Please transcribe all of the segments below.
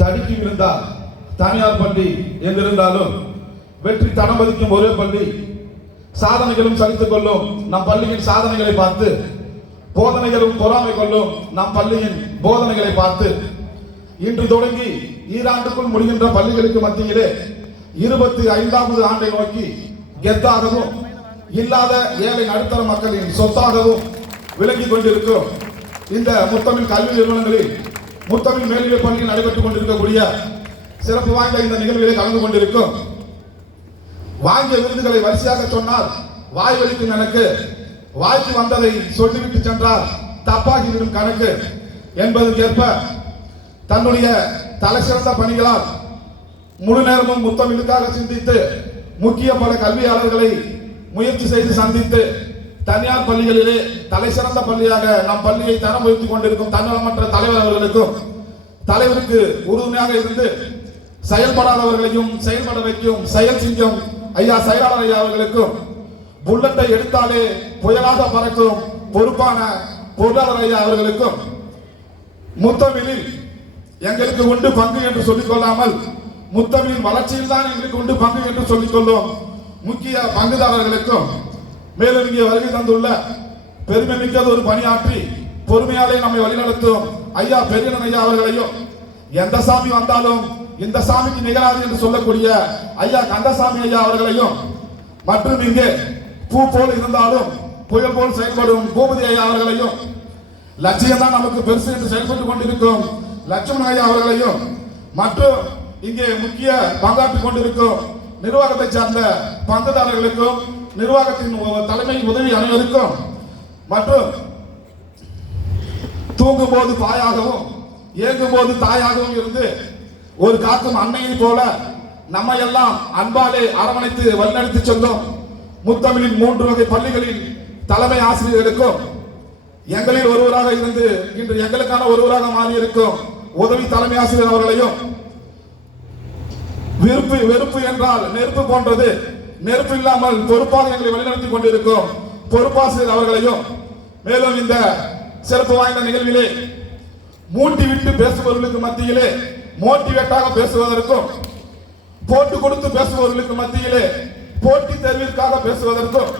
தடுக்கி விழுந்தால் தனியார் பள்ளி என்றிருந்தாலும் வெற்றி தடம் பதிக்கும் ஒரே பள்ளி. சாதனைகளும் சலித்துக் கொள்ளும் நம் பள்ளியின் சாதனைகளை பார்த்து, போதனைகளும் பொறாமை கொள்ளும் நம் பள்ளியின் போதனைகளை பார்த்து, இன்று தொடங்கி ஈராண்டுக்குள் முடிகின்ற பள்ளிகளுக்கு மத்தியிலே 25வது ஆண்டை நோக்கி கெத்தாகவும் இல்லாத ஏழை நடுத்தர மக்களின் சொத்தாகவும் விளங்கிக் கொண்டிருக்கும் இந்த முத்தமிழ் கல்வி நிறுவனங்களில் முத்தமிழ் மேல்நிலைப் பள்ளியில் நடைபெற்றுக் கொண்டிருக்கக்கூடிய சிறப்பு வாய்ந்த இந்த நிகழ்விலே கலந்து கொண்டிருக்கும் வாங்கிய விருதுகளை வரிசையாக சொன்னால் வாய் வலிக்கும் எனக்கு, வாய்க்கு வந்ததை சொல்லிவிட்டு சென்றால் தப்பாகிவிடும் கணக்கு என்பதற்கேற்ப தன்னுடைய தலை சிறந்த பணிகளால் முழு நேரமும் முத்தமிழுக்காக சிந்தித்து முக்கிய பல கல்வியாளர்களை முயற்சி செய்து சந்தித்து தனியார் பள்ளிகளிலே தலை சிறந்த பள்ளியாக நம் பள்ளியை தரம் உயர்த்திக் கொண்டிருக்கும் தன்னலமற்ற தலைவர் அவர்களுக்கும், தலைவருக்கு உறுதுணையாக இருந்து செயல்படாதவர்களையும் செயல்பட வைக்கும் செயல் சிங்கம் ஐயா செயலாளர் ஐயா அவர்களுக்கும், புல்லட்டை எடுத்தாலே புயலாக பறக்கும் பொறுப்பான பொருளாளர் ஐயா அவர்களுக்கும், முத்தமிழில் எங்களுக்கு உண்டு பங்கு என்று சொல்லிக் கொள்ளாமல் முத்தமிழின் வளர்ச்சியில் தான் எங்களுக்கு உண்டு பங்கு என்று சொல்லிக் கொள்ளும் முக்கிய பங்குதாரர்களுக்கும், மேலும் இங்கே வருகை தந்துள்ள பெருமை மிக்கது ஒரு பணியாற்றி பொறுமையாலே நம்மை வழிநடத்தும் ஐயா பெரியன் ஐயா அவர்களையும், எந்த சாமி வந்தாலும் இந்த சாமிக்கு நிகராது என்று சொல்லக்கூடிய ஐயா கந்தசாமி ஐயா அவர்களையும், மற்றும் இங்கே பூ போல் இருந்தாலும் புயல் போல் செயல்படும் பூபதி ஐயா அவர்களையும், லட்சியம் தான் நமக்கு பெருசு என்று செயல்பட்டுக் கொண்டிருக்கும் லட்சுமண ஐயா அவர்களையும், மற்றும் இங்கே முக்கிய பங்காற்றிக் கொண்டிருக்கும் நிர்வாகத்தை சார்ந்த பங்குதாரர்களுக்கும், நிர்வாகத்தின் தலைமை உதவி அனைவருக்கும், மற்றும் தூங்கும் போது பாயாகவும் இயங்கும் போது தாயாகவும் இருந்து ஒரு காக்கும் அன்னையை போல நம்மை எல்லாம் அன்பாலே அரவணைத்து வழிநடத்தி செல்லும் முத்தமிழின் 3 வகை பள்ளிகளின் தலைமை ஆசிரியர்களுக்கும், எங்களில் ஒருவராக இருந்து இன்று எங்களுக்கான ஒருவராக மாறியிருக்கும் உதவி தலைமை ஆசிரியர் அவர்களையும், வெறுப்பு என்றால் நெருப்பு போன்றது, நெருப்பு இல்லாமல் பொறுப்பாக எங்களை வழிநடத்தி கொண்டிருக்கும் பொறுப்பாசிரியர் அவர்களையும், மேலும் இந்த சிறப்பு வாய்ந்த நிகழ்விலே மூட்டி விட்டு பேசுபவர்களுக்கு மத்தியிலே மோட்டிவேட்டாக பேசுவதற்கும், போட்டு கொடுத்து பேசுபவர்களுக்கு மத்தியிலே போட்டி தேர்விற்காக பேசுவதற்கும்,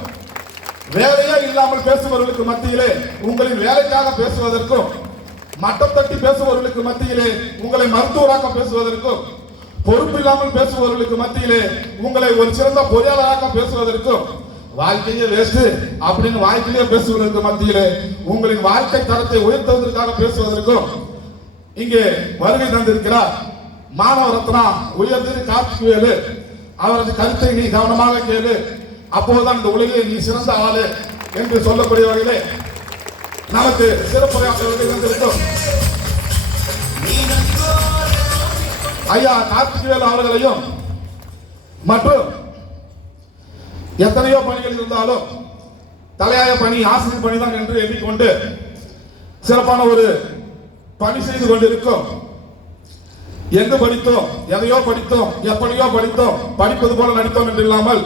வேலையே இல்லாமல் பேசுபவர்களுக்கு மத்தியிலே உங்களின் வேலைக்காக பேசுவதற்கும், மட்டம் தட்டி பேசுபவர்களுக்கு மத்தியிலே உங்களை மருத்துவராக பேசுவதற்கும், பொறுப்பு இல்லாமல் பேசுபவர்களுக்கு மத்தியிலே உங்களை ஒரு சிறந்த பொறியாளராக பேசுவதற்கும், வாழ்க்கையே வேஸ்ட் அப்படின்னு வாழ்க்கையிலே பேசுவதற்கு மத்தியிலே உங்களின் வாழ்க்கை தரத்தை உயர்த்துவதற்காக பேசுவதற்கும் இங்கே வருகை தந்திருக்கிறார் மாணவ ரத்னா உயர்திரு கார்த்திகேயலு. அவரது கருத்தை நீ கவனமாக கேளு, அப்போதுதான் இந்த உலகிலே நீ சிறந்த ஆளு என்று சொல்லக்கூடிய வகையிலே நமக்கு சிறப்புரையாற்ற வருகை தந்திருக்கும் ஐயா கார்த்திகேயலு அவர்களையும், மற்றும் எத்தனையோ பணிகள் இருந்தாலும் தலையாய பணி ஆசிரியர் பணிதான் என்று எண்ணிக்கொண்டு சிறப்பான ஒரு பணி செய்து கொண்டிருக்கும், எங்கு படித்தோம், எதையோ படித்தோம், எப்படியோ படித்தோம், படிப்பது போல நடித்தோம் என்று இல்லாமல்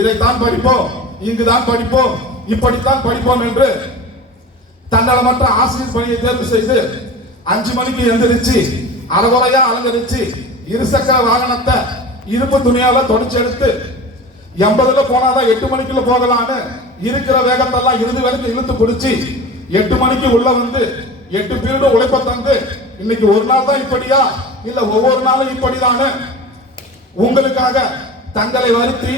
இதைத்தான் படிப்போம், இங்குதான் படிப்போம், இப்படித்தான் படிப்போம் என்று தன்னலமற்ற ஆசிரியர் பணியை தேர்வு செய்து 5 மணிக்கு எந்திரிச்சு அறகுறையா அலங்கரிச்சு இருசக்கர வாகனத்தை இரும்பு துணியால தொடச்சு எடுத்து 80ல போனாதான் 8 மணிக்குள்ள போகலான்னு இருக்கிற வேகத்தெல்லாம் இறுதி வரைக்கும் இழுத்து பிடிச்சி 8 மணிக்கு உள்ள வந்து 8 பீரியடு உழைப்ப தந்து இன்னைக்கு ஒரு நாள் தான் இப்படியா இல்ல ஒவ்வொரு நாளும் இப்படிதானு உங்களுக்காக தங்களை வருத்தி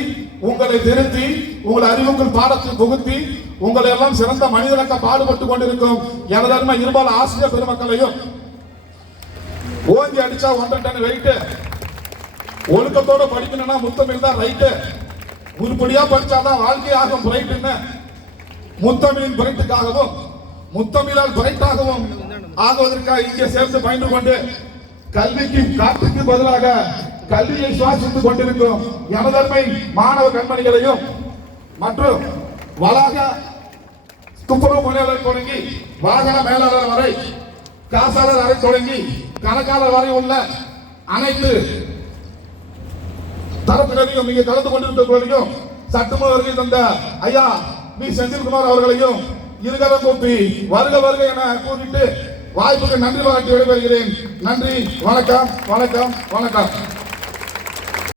உங்களை திருத்தி உங்களை அறிவுக்குள் பாடத்தை புகுத்தி உங்களை எல்லாம் சிறந்த மனிதனாக பாடுபட்டு கொண்டிருக்கும் எனதன்மை இருபால் ஆசிரியர் பெருமக்களையும், ஓங்கி அடிச்சா 1.5 டன் வெயிட் ஒழுக்கத்தோட படிக்கணும்னா முத்தமிழ் தான் ரைட்டு, உருப்படியா படிச்சாதான் வாழ்க்கை ஆகும் பிரைட்டுன்னு முத்தமிழின் பிரைட்டுக்காகவும் முத்தமிழால் பிரைட்டாகவும் ஆகுவதற்காக இங்கே சேர்ந்து பயின்று கொண்டு கல்விக்கு காற்றுக்கு பதிலாக கல்வியை சுவாசித்துக் கொண்டிருக்கும் எனதன்மை மாணவ கண்மணிகளையும், மற்றும் வளாக துப்புரவு பணியாளர் தொடங்கி வாகன மேலாளர் வரை காசாளர் வரை தொடங்கி கணக்காளர் வரை உள்ள அனைத்து தரப்பினரையும் இங்கே கலந்து கொண்டிருக்கிறவர்களையும், சட்டமன்ற வருகை தந்த ஐயா பி செந்தில்குமார் அவர்களையும் இருகரம் கூப்பி வருக வருக என கூறிட்டு வாய்ப்புக்கு நன்றி பாராட்டி விடைபெறுகிறேன். நன்றி, வணக்கம், வணக்கம், வணக்கம்.